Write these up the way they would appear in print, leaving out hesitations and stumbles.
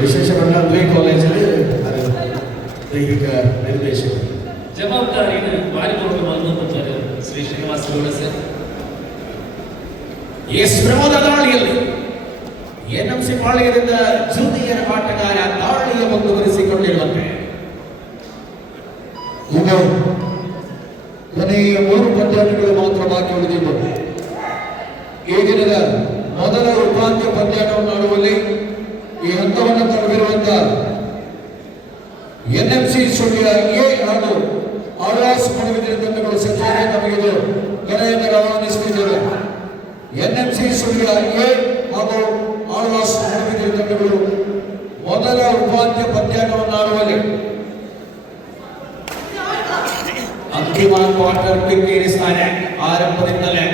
ವಿಶೇಷ ಕಾಲೇಜಲ್ಲಿ ದೈಹಿಕ ನಿರ್ದೇಶಕ ಜವಾಬ್ದಾರಿ ಭಾರಿ ಮಾಡುತ್ತಾರೆ ಶ್ರೀ ಶ್ರೀನಿವಾಸ ಗೌಡ ಸರ್. ಈ ಶ್ರಮದ ದಾಳಿಯಲ್ಲಿ ಎನ್ಎಂಸಿ ಪಾಳ್ಯದಿಂದ ಜೂನಿಯರ್ ಆಟಗಾರ ದಾಳಿಯ ಮುಂದುವರಿಸಿಕೊಂಡಿರುವಂತೆ ಇನ್ನು ಕೊನೆಯ 3 ಪಂದ್ಯಾಟಗಳು ಮಾತ್ರ ಬಾಕಿ ಉಳಿದಿದ್ದವು. ಈ ದಿನದ ಮೊದಲ ಉಪಾಂತ್ಯ ಪಂದ್ಯಾಟವನ್ನು ಆಡುವಲ್ಲಿ ಈ ಹಂತವನ್ನು ತಲುಪಿರುವಂತಹ ಎನ್ಎಂಸಿ ಸುಳ್ಯ ಎ ಹಾಗೂ ಆಳ್ವಾಸ್ ಪಡುವಿನ ತಂಡಗಳು ಸಚಿವರೇ ನಮಗಿದು ಕರೆಯನ್ನು ರವಾನಿಸುತ್ತಿದ್ದೇವೆ. ಎನ್ಎಂಸಿ ಸುಳ್ಯ ಎ ಹಾಗೂ ಆಳ್ವಾಸ್ ಪಡುವಿನ ತಂಡಗಳು ಮೊದಲ ಉಪಾಂತ್ಯ ಪಂದ್ಯಾಟವನ್ನು ಆಡುವಲ್ಲಿ ಅಂತಿಮ ಕ್ವಾರ್ಟರ್ ಕಿಕ್ಕೇರಿಸ್ತಾನೆ. ಆರಂಭದಿಂದಲೇ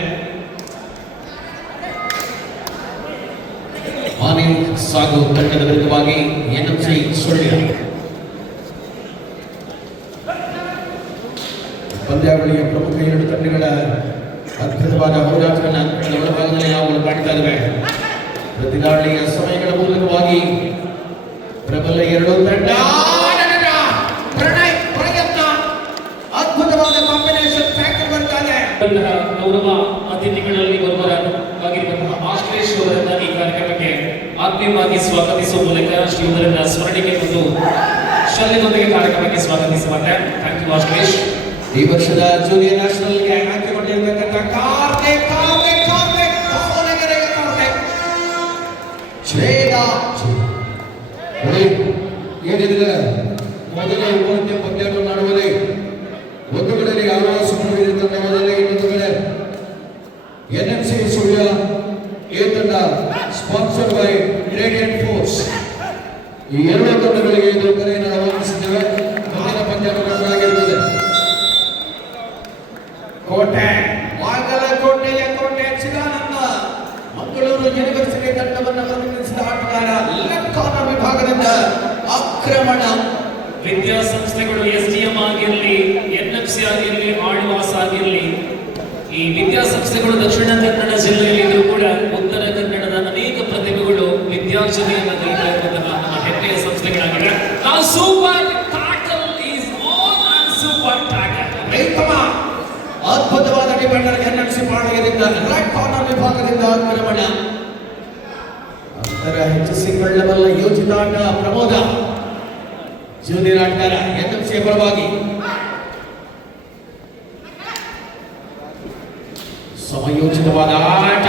ಮಾನಿ ಸಾಗು ತಂಡದ ವಿರುದ್ಧವಾಗಿ ಎನ್ಎಂಸಿ ಸುಳ್ಯ ಪಂದ್ಯಾವಳಿಯ ಪ್ರಮುಖ 2 ತಂಡಗಳ ಅದ್ಭುತವಾದ ಹೋರಾಟವನ್ನು ಒಳಭಾಗದಲ್ಲಿ ನಾವು ಕಾಣ್ತಾ ಇದ್ದೇವೆ. ಪ್ರತಿದಾಳಿಯ ಸಮಯಗಳ ಮೂಲಕವಾಗಿ ಪ್ರಬಲ 2 ತಂಡ ಅದ್ಭುತವಾದ ಕಾಂಬಿನೇಷನ್ ಫ್ಯಾಕ್ಟರ್ ಬರ್ತಾನೆ. ಗೌರವ ಅತಿಥಿಗಳಲ್ಲಿ ಒಬ್ಬರಾಗಿರುವಂತಹ ಆಶ್ಲೇಷ್ ಅವರನ್ನ ಈ ಕಾರ್ಯಕ್ರಮಕ್ಕೆ ಆತ್ಮೀಯವಾಗಿ ಸ್ವಾಗತಿಸುವ ಮೂಲಕ ಶ್ರೀವರನ್ನ ಸ್ಮರಣೆಗೆ ಮತ್ತು ಶ್ರದ್ಧೆಯೊಂದಿಗೆ ಕಾರ್ಯಕ್ರಮಕ್ಕೆ ಸ್ವಾಗತಿಸುವಂತೆ. Thank you Ashlesh. ಈ ವರ್ಷದ ಜೂನಿಯರ್ ನ್ಯಾಷನಲ್ಗೆ ಆಯ್ಕೆಗೊಂಡಿರತಕ್ಕಂಥ ಕಾರ್ತಿಕ್ ಏನಿದ್ರೆ ಮೊದಲ ಉಪಾಂತ್ಯ ಪಂದ್ಯಾಟವನ್ನು ಆಡುವಲ್ಲಿ ಒಂದು ಕಡೆ ಆಳ್ವಾಸ್ ಪಡುವಿನ ತಂಡ ಮೊದಲೇ, ಇನ್ನೊಂದು ಕಡೆ ಎನ್ಎಂಸಿ ಸುಳ್ಯ ಎ ತಂಡ ಸ್ಪಾನ್ಸರ್ಡ್ ಬೈ ರೇಡಿಯಂಟ್ ಫೋರ್ಸ್. ಈ 2 ತಂಡಗಳಿಗೆ ಇದು ಕರೆಯನ್ನು ಆಹ್ವಾನಿಸಿದ್ದೇವೆ. ಮುಂದಿನ ಪಂದ್ಯಾಟವಾಗಿರುತ್ತದೆ. ಕೋಟೆ ಬಾಗಲಕೋಟೆಯ ಕೋಟೆ ಚಿದಾನಂದ ಮಂಗಳೂರು ಯೂನಿವರ್ಸಿಟಿ ತಂಡವನ್ನು ಪ್ರತಿನಿಧಿಸಿದ ಆಟಗಾರ ಲೆಕ್ಕಾನ ವಿಭಾಗದಿಂದ ಆಕ್ರಮಣ. ವಿದ್ಯಾಸಂಸ್ಥೆಗಳು ಎಸ್ಡಿಎಂ ಆಗಿರಲಿ, ಎನ್ಎಫ್ಸಿ ಆಗಿರಲಿ, ಆಳ್ವಾಸ್ ಆಗಿರಲಿ, ಈ ವಿದ್ಯಾಸಂಸ್ಥೆಗಳು ದಕ್ಷಿಣ ಕನ್ನಡ ಜಿಲ್ಲೆಯಲ್ಲಿ ಕೂಡ ಉತ್ತರ ಕನ್ನಡದ ಅನೇಕ ಪ್ರತಿಭೆಗಳು ವಿದ್ಯಾರ್ಜನೆಯನ್ನು ಕಲಿತಾ ಇರುವಂತಹ ನಮ್ಮ ಹೆಮ್ಮೆಯ ಸಂಸ್ಥೆಗಳಾಗಿವೆ. ನಾವು super tackle is on and super tackle. ಅದ್ಭುತವಾದ ಡಿಫೆಂಡರ್ ಎನ್ಎಂಸಿ ಪಾಳ್ಯದಿಂದ ರೆಡ್ ಕಾರ್ನರ್ ವಿಭಾಗದಿಂದ ಆಕ್ರಮಣ. ಅಂತರ ಹೆಚ್ಚಿಸಿಕೊಳ್ಳಬಲ್ಲ ಯೋಜಿತ ಆಟ ಪ್ರಮೋದ ಜೂನಿಯರ್ ಆಟಗಾರ ಎನ್ಎಂಸಿ ಪರವಾಗಿ ಸಮಯೋಚಿತವಾದ ಆಟ.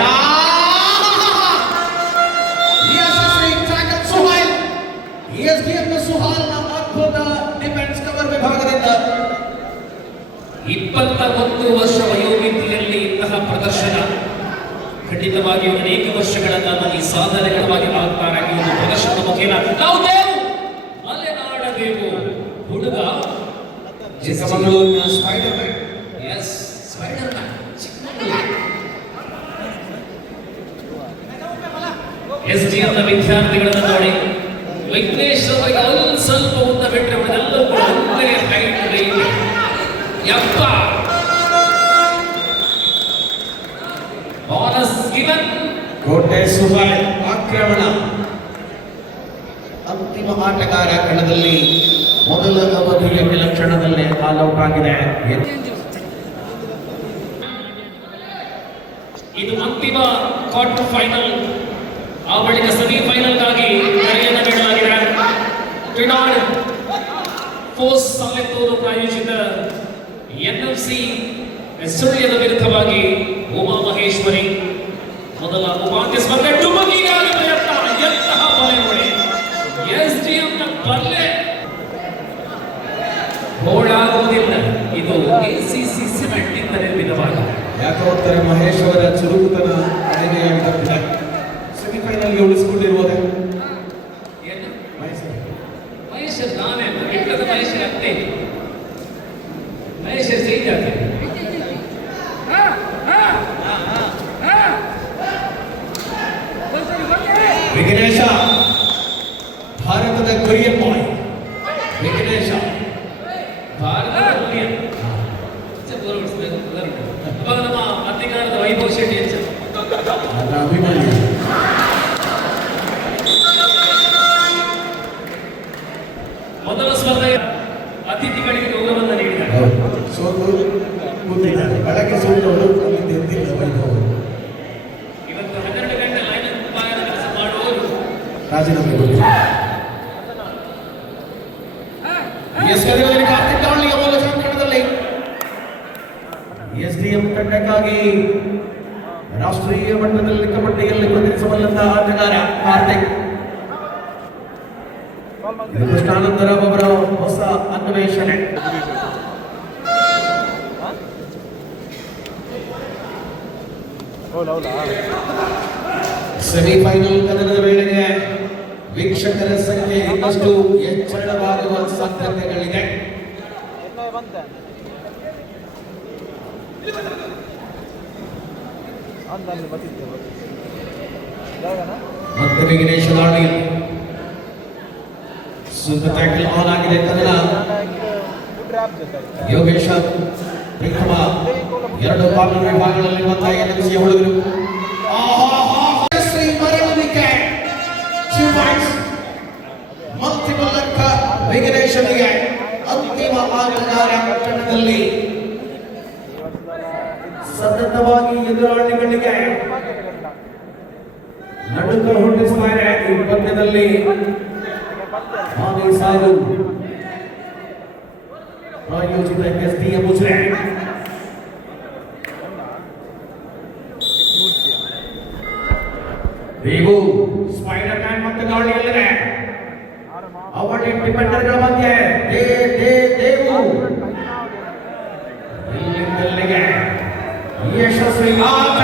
ಸುಹಾಲ್ನ ಅದ್ಭುತ ಡಿಫೆನ್ಸ್ ಕವರ್ ವಿಭಾಗದಿಂದ 21 ವರ್ಷ ವಯೋಮಿತಿಯಲ್ಲಿ ಇಂತಹ ಪ್ರದರ್ಶನ ಖಂಡಿತವಾಗಿಯೂ ಅನೇಕ ವರ್ಷಗಳನ್ನ ಈ ಸಾಧನೆಗಳವಾಗಿ ಆಗ್ತಾರಾಗಿ ಒಂದು ಪ್ರದರ್ಶನದ ಮುಖೇನ ನಾವು ಮಲೆನಾಡಬೇಕು ಹುಡುಗ ಚಿಕ್ಕಮಗಳೂರಿನ Spider Man. Yes, Spider Man ಎಸ್ಡಿಎಂನ ವಿದ್ಯಾರ್ಥಿಗಳನ್ನು ನೋಡಿ ವಿಘ್ನೇಶ್ ಅವರಿಗೆ ಒಂದು ಸ್ವಲ್ಪ ಉದ್ದ ಬಿಟ್ಟರೆ ಅವರೆಲ್ಲರೂ ಕೂಡ ಒಂದೇ ಹೈಟ್ ರೇಟ್. ಯಪ್ಪ ಬೋನಸ್ ಗಿವನ್. ಕೋಟೆ ಸುಹಾಲ್ ಆಕ್ರಮಣ. ಅಂತಿಮ ಆಟಗಾರ ಕಣದಲ್ಲಿ ಮೊದಲ ಅವಧಿಯ ವಿಲಕ್ಷಣದಲ್ಲೇ ಆಲ್ಔಟ್ ಆಗಿದೆ. ಇದು ಅಂತಿಮ ಕ್ವಾರ್ಟರ್ ಫೈನಲ್. ಆ ಬಳಿಕ ಸೆಮಿಫೈನಲ್ಗಾಗಿ ಕರೆಯನ್ನು ನೀಡಲಾಗಿದೆ. ಟ್ರಿನಾಡ್ ಫೋರ್ಸ್ ಸಾಲೆತ್ತೂರು ಪ್ರಾಯೋಜಿತ ಎನ್ಎಫ್ಸಿ ಸುಳ್ಯದ ವಿರುದ್ಧವಾಗಿ ಉಮಾ ಮಹೇಶ್ವರಿ ಮೊದಲ ಉಪಾಂತ್ಯ ಸ್ಪರ್ಧೆ. ಡುಮಕಿಗಾಗಿ ಪ್ರಯತ್ನ. ಎಂತಹ ಬಲೆ ನೋಡಿ ಎಸ್ಡಿಎಂನ ಬಲ್ಲೆ ಓಡಾಗುವುದಿಲ್ಲ. ಇದು ಎಸಿಸಿ ಸಿಮೆಂಟ್ ಇಂದ ನಿರ್ಮಿತವಾಗಿದೆ. ಯಾಕೆ ಹೋಗ್ತಾರೆ ಮಹೇಶ್ ಅವರ ಚುರುಕುತನ ಕಡಿಮೆಯಾಗಿ ತಪ್ಪಿದೆ. ವಿಘ್ನೇಶ ಭಾರತದ ಕೊರಿಯನ್ ಬಾಯ್ ವಿಘ್ನೇಶ ಭಾರತದ ಹುಲಿಯನ್. ಇವಾಗ ನಮ್ಮ ಅಧಿಕಾರದ ವೈಭವ್ ಶೆಟ್ಟಿ ಹೆಚ್ಚು ಅದರ ಅಭಿಮಾನಿ ಮೊದಲ ಸ್ಪರ್ಧೆಯ ಅತಿಥಿಗಳಿಗೆ ಗೌರವವನ್ನು ನೀಡಿದ್ದಾರೆ. ಸೋತು ಕೂತಿದ್ದಾರೆ. ಬೆಳಗ್ಗೆ ಸೋತವರು ಅಲ್ಲಿಂದ ಎದ್ದಿಲ್ಲ ವೈಭವ್. ಇವತ್ತು 12 ಗಂಟೆ ಲೈನ್ ಮುಂಭಾಗದ ಕೆಲಸ ಮಾಡುವವರು ರಾಜೀನಾಮೆ ಕೊಟ್ಟಿದ್ದಾರೆ. ಕಾರ್ತಿಕ್ ದಾವಳಿಯ ಮೂಲ ಸಂಕಟದಲ್ಲಿ ಎಸ್ಡಿಎಂ ತಂಡಕ್ಕಾಗಿ ರಾಷ್ಟ್ರೀಯ ಮಟ್ಟದಲ್ಲಿ ಕಬಡ್ಡಿಯಲ್ಲಿ ಪ್ರತಿನಿಧಿಸಬಲ್ಲಂತಹ ಆಟಗಾರ ಕಾರ್ತಿಕ್. ಇದು ಕೃಷ್ಣಾನಂದರಾವ್ ಅವರ ಹೊಸ ಅನ್ವೇಷಣೆ. ಸೆಮಿಫೈನಲ್ ಕದನದ ವೇಳೆಗೆ ವೀಕ್ಷಕರ ಸಂಖ್ಯೆ ಇನ್ನಷ್ಟು ಹೆಚ್ಚಳವಾಗುವ ಸಾಧ್ಯತೆಗಳಿದೆ. ಮತ್ತೆ ವಿಘ್ನೇಶ್ ದಾಳಿ ಸೂಪರ್ ಟ್ಯಾಕಲ್ ಆನ್ ಆಗಿದೆ. ಕದನ ಯೋಗೇಶ ಪ್ರಥಮ 2 ಕಾರ್ನರ್ ವಿಭಾಗಗಳಲ್ಲಿ ಎನ್ಎಂಸಿ ಹುಡುಗರು ಮಲ್ಟಿಪಲ್ ಅಂಕ ವಿಘ್ನೇಶನಿಗೆ ಅಂತಿಮ ಆಟಗಾರ ತಂಡದಲ್ಲಿ ಸತತವಾಗಿ ಎದುರಾಳಿಗಳಿಗೆ ನಡುಕ ಹುಟ್ಟಿಸುತ್ತಾರೆ. ಈ ಪಂದ್ಯದಲ್ಲಿ ಹಾನಿ ಸಾಲು ಪ್ರಾಯೋಜಿತ ಎಸ್ಡಿಎಂ ಮುಸ್ರೆ ದೇವು ಸ್ಪೈಡರ್ ಮ್ಯಾನ್ ಮತ್ತು ದಾಳಿಯಲ್ಲಿದೆ. ಅವಳಿ ಡಿಫೆಂಡರ್ಗಳ ಮಧ್ಯೆ ದೇವು ಇಲ್ಲಿಂದಲ್ಲಿಗೆ ಯಶಸ್ವಿ ಆಟ.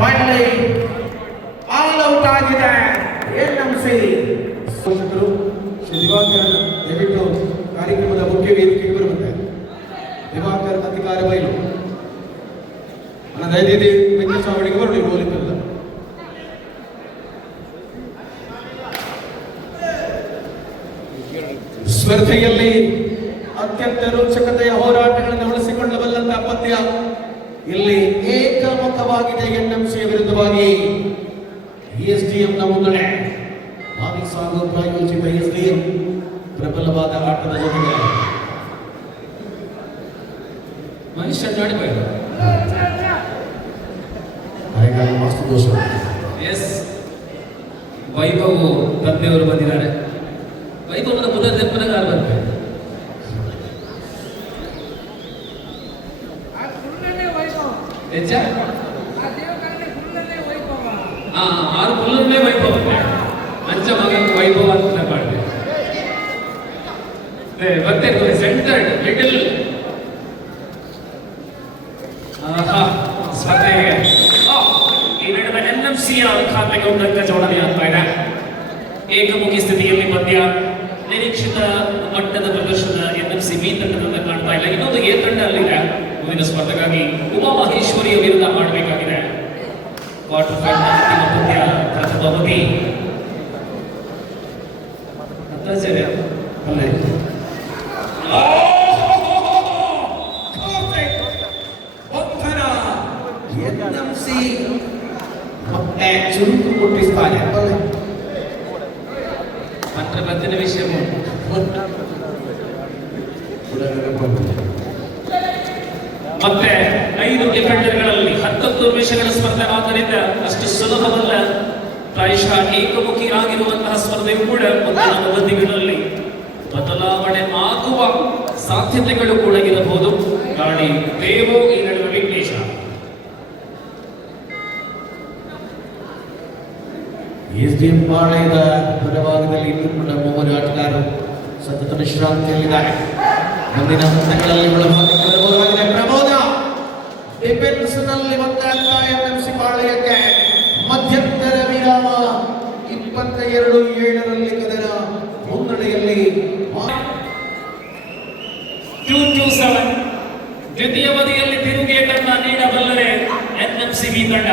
ಫೈನಲಿ ಆಲ್ ಔಟ್ ಆಗಿದೆ ಎನ್ಎಂಸಿ. ಪೋಷಕರು ಶ್ರೀ ದಿವಾಕರ್ ದಯವಿಟ್ಟು ಕಾರ್ಯಕ್ರಮದ ಮುಖ್ಯ ವೇದಿಕೆಗೆ ಬರುವಂತೆ. ದಿವಾಕರ್ ಅಧಿಕಾರ ಬಯಲು ದಯದಿ ವೆಂಕಟೇಶ್ವರಿಗೆ ಬರಲಿ ಹೋಲಿಕಲ್ಲ. ಸ್ಪರ್ಧೆಯಲ್ಲಿ ಅತ್ಯಂತ ರೋಚಕತೆಯ ಹೋರಾಟಗಳನ್ನು ಉಳಿಸಿಕೊಳ್ಳಬಲ್ಲಂತಹ ಪಂದ್ಯ ಇಲ್ಲಿ ಏಕಮುಖವಾಗಿದೆ. ಎನ್ಎಂಸಿಯ ವಿರುದ್ಧವಾಗಿ ಎಸ್ಡಿಎಂನ ಮುನ್ನಡೆ. ಹಾನಿ ಸಾಗು ಪ್ರಾಯೋಜಿತ ಎಸ್ಡಿಎಂ ಪ್ರಬಲವಾದ ಆಟದ ಜೊತೆಗೆ ಮನುಷ್ಯ ನಾಡಿಬಾರ್ದು. ವಾಸ್ತು ದೋಷ. ಎಸ್ ವೈಭವ್ ತಂದೆಯವರು ಬಂದಿದ್ದಾರೆ. ವೈಭವನ ಪುನರ್ ಜನ್ಮನಗಾರ ಬರ್ತಾರೆ. ಆರು ಪುಲ್ಲನ್ನೇ ವೈಭವ ಅಂಚ ಮಗನ ವೈಭವ ಅಂತ ಮಾಡಿದೆ. ಮತ್ತೆ ಸೆಂಟರ್ಡ್ ಮಿಡಲ್ ಸ್ಪರ್ಧೆಗೆ ಈ ನಡುವೆ ಎನ್ಎಂಸಿಯ ಖಾತೆಗೆ ಒಂದು ಅಂಕ ಜೋಡಣೆ ಆಗ್ತಾ ಇದೆ. ಏಕಮುಖಿ ಸ್ಥಿತಿಯಲ್ಲಿ ಪಂದ್ಯ. ನಿರೀಕ್ಷಿತ ಮಟ್ಟದ ಪ್ರದರ್ಶನ ಎನ್ಎಂಸಿ ಬಿ ತಂಡದಿಂದ ಕಾಣ್ತಾ ಇಲ್ಲ. ಇನ್ನೊಂದು ಎ ತಂಡ ಅಲ್ಲಿದೆ. ಮುಂದಿನ ಸ್ಪರ್ಧೆಗಾಗಿ ಉಮಾ ಮಹೇಶ್ವರಿಯ ವಿರುದ್ಧ ಮಾಡಬೇಕಾಗಿದೆ. ಕ್ವಾರ್ಟರ್ ಫೈನಲ್ ಅಂತಿಮ ಪಂದ್ಯ ಪ್ರಥಮ ಅವಧಿ. ಎನ್ಎಂಸಿ ಮತ್ತೆ ಚುರುಕು ಮುಟ್ಟಿಸ್ತಾನೆ. ಮಾತ್ರ ಬಂದಿನ ವಿಷಯ ಮತ್ತೆ 5 ಡಿಫೆಂಡರ್ಗಳಲ್ಲಿ 19 ನಿಮಿಷಗಳ ಸ್ಪರ್ಧೆ ಆದ್ದರಿಂದ ಅಷ್ಟು ಸುಲಭವಲ್ಲ. ಪ್ರಾಯಶಃ ಏಕಮುಖಿ ಆಗಿರುವಂತಹ ಸ್ಪರ್ಧೆಯು ಕೂಡ ಮುಂದಿನ ಅವಧಿಗಳಲ್ಲಿ ಬದಲಾವಣೆ ಆಗುವ ಸಾಧ್ಯತೆಗಳು ಕೂಡ ಇರಬಹುದು. ಗಾಳಿ ದೇವು ಈ ನಡುವೆ ವಿಘ್ನೇಶ. ಎಸ್ಡಿಎಂ ಪಾಳೆಯದ ಹೊರಭಾಗದಲ್ಲಿ ಇನ್ನೂ ಕೂಡ 3 ಆಟಗಾರರು ಸತತ ವಿಶ್ರಾಂತಿಯಲ್ಲಿದ್ದಾರೆ. ಮುಂದಿನ ಹಂತಗಳಲ್ಲಿ ಒಳಭಾಗಕ್ಕೆ ಪ್ರಬೋಧ ಡಿಫೆನ್ಸ್ ನಲ್ಲಿ ಎನ್ಎಂಸಿ ಪಾಳೆಯಕ್ಕೆ ಮಧ್ಯಂತರ ವಿರಾಮ. 22-7 ಕದನ ಮುನ್ನಡೆಯಲ್ಲಿ 2-7 ದ್ವಿತೀಯ ಅವಧಿಯಲ್ಲಿ ತಿರುಗೇಟನ್ನ ನೀಡಬಲ್ಲರೆ ಎನ್ಎಂಸಿ ಎನ್ಎಂಸಿ ಬಿ ತಂಡ.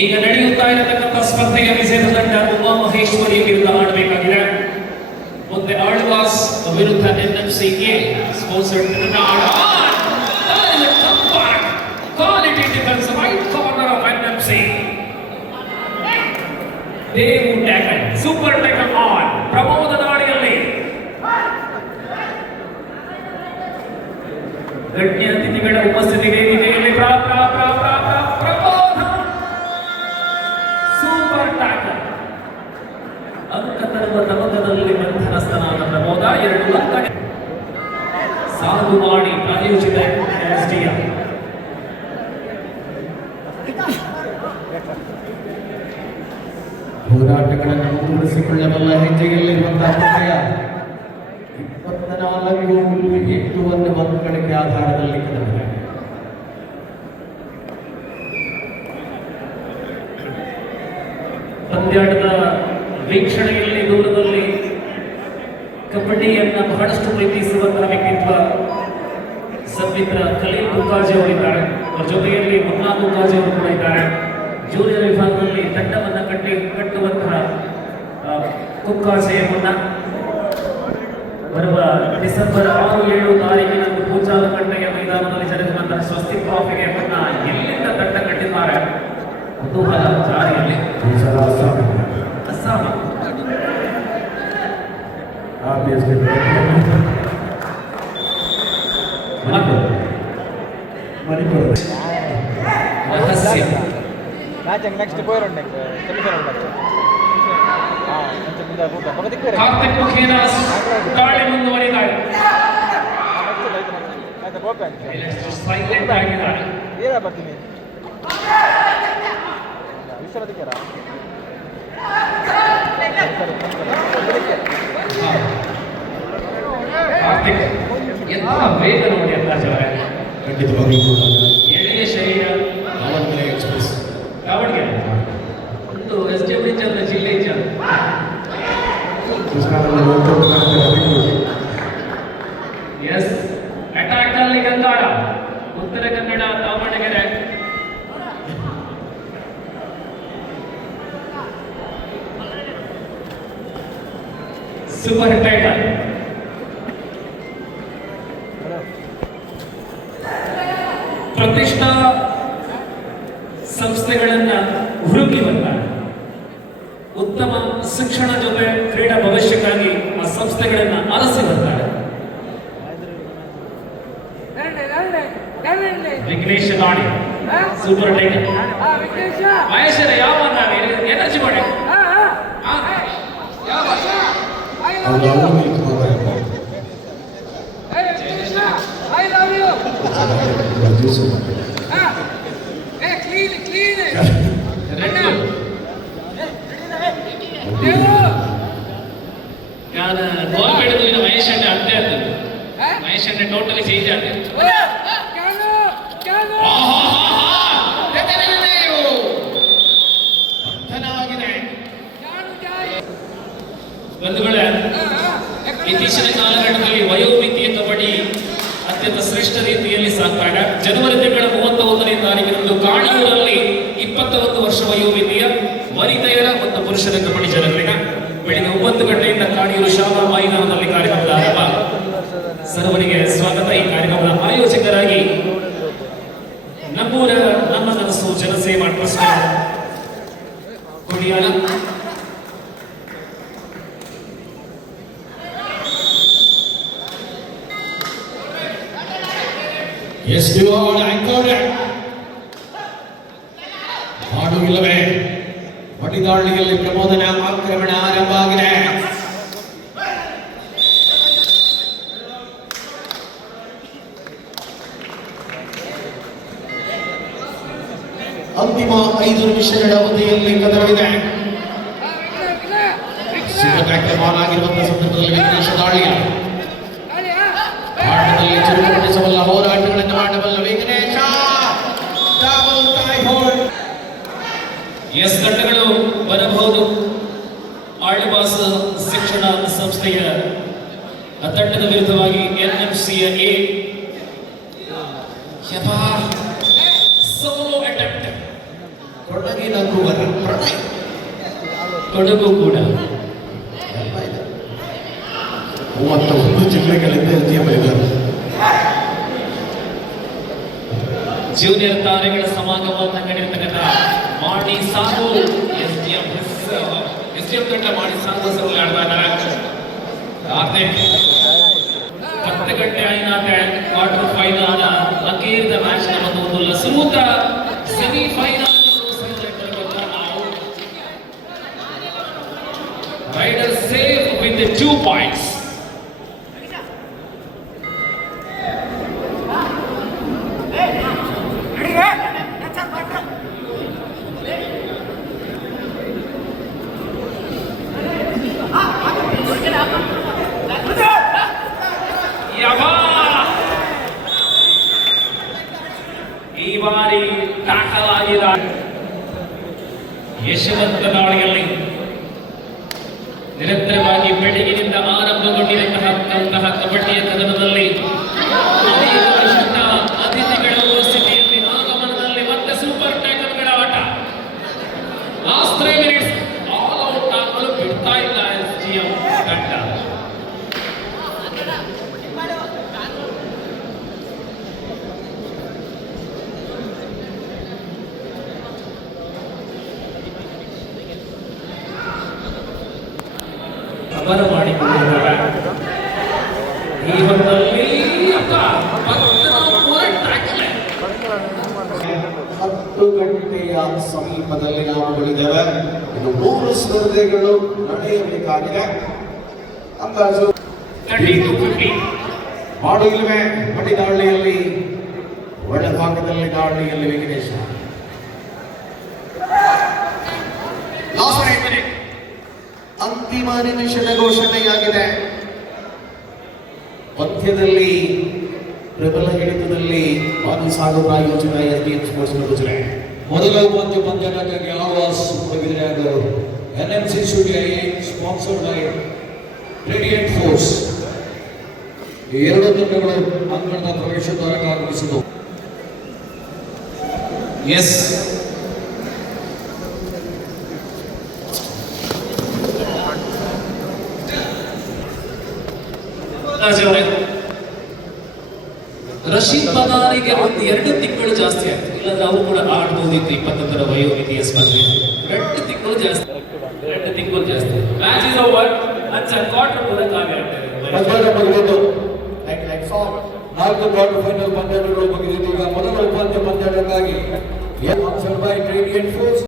ಈಗ ನಡೆಯುತ್ತಾ ಇರತಕ್ಕಂಥ ಸ್ಪರ್ಧೆಯ ವಿಜೇತ ತಂಡ ಉಮಾ ಮಹೇಶ್ವರಿ ವಿರುದ್ಧ ಆಡಬೇಕಾಗಿದೆ. ಮುಂದೆ ಆಳ್ವಾಸ್ ವಿರುದ್ಧ NMC a sponsored quality defence right corner of NMC. Devu tackle, super tackle on ಪ್ರಮೋದ ದಾಳಿಯಲ್ಲಿ. ಗಣ್ಯ ಅತಿಥಿಗಳ ಉಪಸ್ಥಿತಿ ವೇದಿಕೆಯಲ್ಲಿ ಪ್ರಮೋದ ಸೂಪರ್ ಟ್ಯಾಕಲ್. ಅಂಕ ತರುವ ತಮಕದಲ್ಲಿ ಬಂಧನಸ್ಥನಾದ ಪ್ರಮೋದ 2 ಅಂಕ ಸಾಧು ಮಾಡಿ ಪ್ರಾಯೋಜಿತ ಎಸ್ಡಿಎಂ. ಹೋರಾಟಗಳನ್ನು ಮುಂದುವರಿಸಿಕೊಳ್ಳಬಲ್ಲ ಹೆಜ್ಜೆಯಲ್ಲಿರುವಂತಹ ಪಂದ್ಯ 24-8 ಅಂಕಗಳಿಗೆ ಆಧಾರದಲ್ಲಿ ಕದಲಿದೆ. ಪಂದ್ಯಾಟದ ವೀಕ್ಷಣೆಯಲ್ಲಿ ದೂರದಲ್ಲಿ ಕಬಡ್ಡಿಯನ್ನು ಬಹಳಷ್ಟು ಪ್ರೀತಿಸುವಂತಹ ವ್ಯಕ್ತಿತ್ವ ಸನ್ಮಿತ್ರ ಖಲೀಲ್ ಕುಕ್ಕಾಜಿ ಅವರಿದ್ದಾರೆ. ಅವರ ಜೊತೆಯಲ್ಲಿ ಮುನ್ನಾ ಕುಕ್ಕಾಜಿ ಅವರು ಕೂಡ ಇದ್ದಾರೆ. ಜೂನಿಯರ್ ವಿಭಾಗದಲ್ಲಿ ತಂಡವನ್ನು ಕಟ್ಟುವಂತಹ ಕುಕ್ಕಾಜೆಯ ಮುನ್ನ ಬರುವ ಡಿಸೆಂಬರ್ 6-7 ತಾರೀಕಿನಂದು ಪೂಜಾಲಕಟ್ಟೆಯ ಮೈದಾನದಲ್ಲಿ ಜರುಗುವಂತಹ ಸ್ವಸ್ತಿ ಟ್ರಾಫಿಗೆ ಮುನ್ನ ಎಲ್ಲಿಂದ ತಂಡ ಕಟ್ಟಿದ್ದಾರೆ ಕುತೂಹಲ ಜಾರಿಯಲ್ಲಿ. ಅಸ್ಸಾಂ ರಹಸ್ಯ ನೆಕ್ಸ್ಟ್ ಕಾರ್ತಿಕ್ ಮುಖೇದಾಸ್ ದಾಳಿ ಮುಂದುವರಿದ್ದಾರೆ. ಸೈಲೆಂಟ್ ಆಗಿದ್ದಾರೆ. ಬರ್ತೀನಿ ವಿಶ್ವನಾಥಿಕರ ಕಾರ್ತಿಕ್ ಎಂಥ ವೇಗ ನೋಡಿ ಅಂದಾಜವರೇ. ಖಂಡಿತವಾಗಿಯೂ ಕೂಡ ಎಳೆಯ ಶರೀರ, ದಾವಣಗೆರೆ ಎಕ್ಸ್ಪ್ರೆಸ್ ದಾವಣಗೆರೆ ಒಂದು ಎಸ್ಡಿಎಂ ಜಿಲ್ಲೆ ಜನ ಎಸ್ ಅಟ್ಯಾಕ್ ಅಲ್ಲಿ ಗಂಗಾಳ ಉತ್ತರ ಕನ್ನಡ ದಾವಣಗೆರೆ. ಸೂಪರ್ ಟೈಟಲ್ ಪ್ರತಿಷ್ಠಾ ಸಂಸ್ಥೆಗಳನ್ನ ಹುಡುಕಿ ಬಂದಾಗ ಉತ್ತಮ ಶಿಕ್ಷಣ ಜೊತೆ ಕ್ರೀಡಾ ಭವಿಷ್ಯಕ್ಕಾಗಿ ಆ ಸಂಸ್ಥೆಗಳನ್ನ ಅರಸಿ ಬರ್ತಾರೆ. ವಿಘ್ನೇಶ್ ಗಾಡಿ ಸೂಪರ್ ಟೈಟಲ್ ಮಹೇಶ್ವರ ಯಾವ ಎನರ್ಜಿ ಮಾಡಿ ನಾನು ಗೋಲ್ ಬೆಳೆದು ಇನ್ನು ಮಹೇಶ್ ಅಣ್ಣ ಅಂತೆ ಅದು ಮಹೇಶ್ ಅಣ್ಣ ಟೋಟಲಿ ಚೇಂಜ್ ಆಗಿದೆ. ಬಂಧುಗಳೇ, ಇತ್ತೀಚಿನ ಕಾಲಘಟ್ಟದಲ್ಲಿ ವಯೋಮಿತಿಯ ಕಬಡ್ಡಿ ಅತ್ಯಂತ ಶ್ರೇಷ್ಠ ರೀತಿಯಲ್ಲಿ ಸಾಕ್ತಾಗ ಜನವರಿ ತಿಂಗಳ 31ನೇ ತಾರೀಕಿನಂದು ಕಾಣಿಯೂರಲ್ಲಿ 21 ವರ್ಷ ವಯೋಮಿತಿಯ ವನಿತೆಯರ ಮತ್ತು ಪುರುಷರ ಕಬಡ್ಡಿ ಜಲಕ್ರೀಡಾ ಬೆಳಿಗ್ಗೆ 9 ಗಂಟೆಯಿಂದ ಕಾಣಿಯೂರು ಶಾಲಾ ಮೈದಾನದಲ್ಲಿ ಕಾರ್ಯಕ್ರಮದ ಆರಂಭ. ಸರ್ವರಿಗೆ ಸ್ವಾಗತ. ಈ ಕಾರ್ಯಕ್ರಮದ ಆಯೋಜಕರಾಗಿ ನಮ್ಮೂರ ನಮ್ಮ ಕನಸು ಜನಸೇವಾ ಟ್ರಸ್ಟ್ ಕೊಡಿಯಾಲ, ಹಾಡು ಇಲ್ಲವೇ ಹೊಡಿದಾಳಿಯಲ್ಲಿ ಪ್ರಮೋದನ ಆಕ್ರಮಣ ಆರಂಭ ಆಗಿದೆ. ಅಂತಿಮ 5 ನಿಮಿಷಗಳ ಅವಧಿಯಲ್ಲಿ ಕದರವಿದೆ. ಸೂಪರ್ ಟ್ಯಾಕಲ್ ಬಾಲ್ ಆಗಿರುವಂತಹ ಸಂದರ್ಭದಲ್ಲಿ ವಿಘ್ನೇಶ್ ದಾಳಿಯ ಆಟದಲ್ಲಿ ಚುರುಕುಗೊಳಿಸಬಲ್ಲ ಹೋರಾಟಗಳನ್ನು ಮಾಡಬಲ್ಲ ವಿಘ್ನೇಶ. Double tie hold. ಎಸ್ ತಂಡಗಳು ಬರಬಹುದು. ಆಳ್ವಾಸ ಶಿಕ್ಷಣ ಸಂಸ್ಥೆಯ ತಂಡದ ವಿರುದ್ಧವಾಗಿ ಎನ್ಎಂಸಿಯ ಎ ಸೋಲೋ ಅಟೆಂಪ್ಟ್. ಕೊಡಗಿನ ಕುವರ ಪ್ರಣಯ್ ಕೊಡಗು ಕೂಡ 31 ಜಿಲ್ಲೆಗಳಿಂದ ಎಸ್ಡಿಎಂ ಇದ್ದಾರೆ. ಜೂನಿಯರ್ ತಾರೆಗಳ ಸಮಾಗಮವನ್ನು ಕಂಡಿರ್ತಕ್ಕಂಥ ಮಾಡಿ ಸಾಗು ಎಸ್ಡಿಎಂ ತಂಡ ಮಾಡಿ ಸಾಗು ಸರ್ ಆಡ್ದಾಗ 10 ಗಂಟೆ ಆಯ್ನ ಕ್ವಾರ್ಟರ್ ಫೈನಲ್ ಅಖೀರದ ಮ್ಯಾಚ್ ನಮ್ಮದು ಒಂದು ಲಸೂತ semifinal raider save with 2 points. ಈ ಬಾರಿ ದಾಖಲಾಗಿದ ಯಶವಂತ ದಾಳಿಯಲ್ಲಿ ನಿರಂತರವಾಗಿ ಬೆಳಗಿನಿಂದ ಆರಂಭಗೊಂಡಿರತಕ್ಕಂತಹ ಕಬಡ್ಡಿಯ ಕದನದಲ್ಲಿ ಅನೇಕ ವಿಶಿಷ್ಟ ಅತಿಥಿಗಳ ಉಪಸ್ಥಿತಿಯಲ್ಲಿ ಆಗಮನದಲ್ಲಿ ಮತ್ತೆ ಸೂಪರ್ ಟ್ಯಾಕಲ್ಗಳ ಆಟ. ಲಾಸ್ಟ್ 3 ಮಿನಿಟ್ಸ್ ಆಲ್ ಔಟ್ ಆಗಲು ಬಿಡ್ತಾ ಇಲ್ಲ ಎಸ್ಡಿಎಂ ತಂಡ. ಅವರ ಮಾಡಿಕೊಂಡಿದ್ದಾರೆ ಈ ಹೊತ್ತಲ್ಲಿ 10 ಗಂಟೆಯ ಸಮೀಪದಲ್ಲಿ ನಾವು ಉಳಿದ್ದೇವೆ. ಇನ್ನು 3 ಸ್ಪರ್ಧೆಗಳು ನಡೆಯಬೇಕಾಗಿದೆ. ಅಂದಾಜು 30-50 ಮಾಡಿಲ್ವೇ ಮಡಿ ದಾಳಿಯಲ್ಲಿ ಒಳಭಾಗದಲ್ಲಿ ದಾಳಿಯಲ್ಲಿ ವೆಂಕಟೇಶ ಅಂತಿಮ ನಿಮಿಷದ ಘೋಷಣೆಯಾಗಿದೆ. ಪಂದ್ಯದಲ್ಲಿ ಪ್ರಬಲ ಹಿಡಿತದಲ್ಲಿ ಸಾಗು ಪ್ರಾಯೋಜಿತ ಎಸ್ಡಿಎಂ ಸ್ಪೋರ್ಟ್ಸ್ ಗುಜರೆ ಮೊದಲ ಪಂದ್ಯಕ್ಕಾಗಿ ಆಳ್ವಾಸ್ ಮೂಡುಬಿದಿರೆ ಹಾಗೂ NMC studio sponsored by radiant force. ಈ ಎರಡು ತಂಡಗಳು ಅಂಗಣದ ಪ್ರವೇಶ ದ್ವಾರಕ್ಕೆ ಆಗಮಿಸಿದವು. ಎಸ್ ರಶೀದ್ ಬನಾರಿಗೆ ಒಂದು 2 ತಿಂಗಳು ಜಾಸ್ತಿ ಆಗ್ತದೆ, ಇಲ್ಲಾಂದ್ರೆ ಅವರು ಕೂಡ ಆಡ್ಬೋದಿತ್ತು. 21ರ ವಯೋಮಿತಿಯ ಸ್ಪರ್ಧೆ 2 ತಿಂಗಳು ಜಾಸ್ತಿ. Match is over. ಅಂಚ ಕ್ವಾರ್ಟರ್ ಕೂಡ ಕಾವೇ ಆಗ್ತದೆ. ನಾಲ್ಕು ಕ್ವಾರ್ಟರ್ ಫೈನಲ್ ಪಂದ್ಯಗಳು ಮುಗಿದಿದ್ದು. ಈಗ ಮೊದಲ ಉಪಾಂತ್ಯ ಪಂದ್ಯಕ್ಕಾಗಿ ರೇಡಿಯಂಟ್ ಫೋರ್ಸ್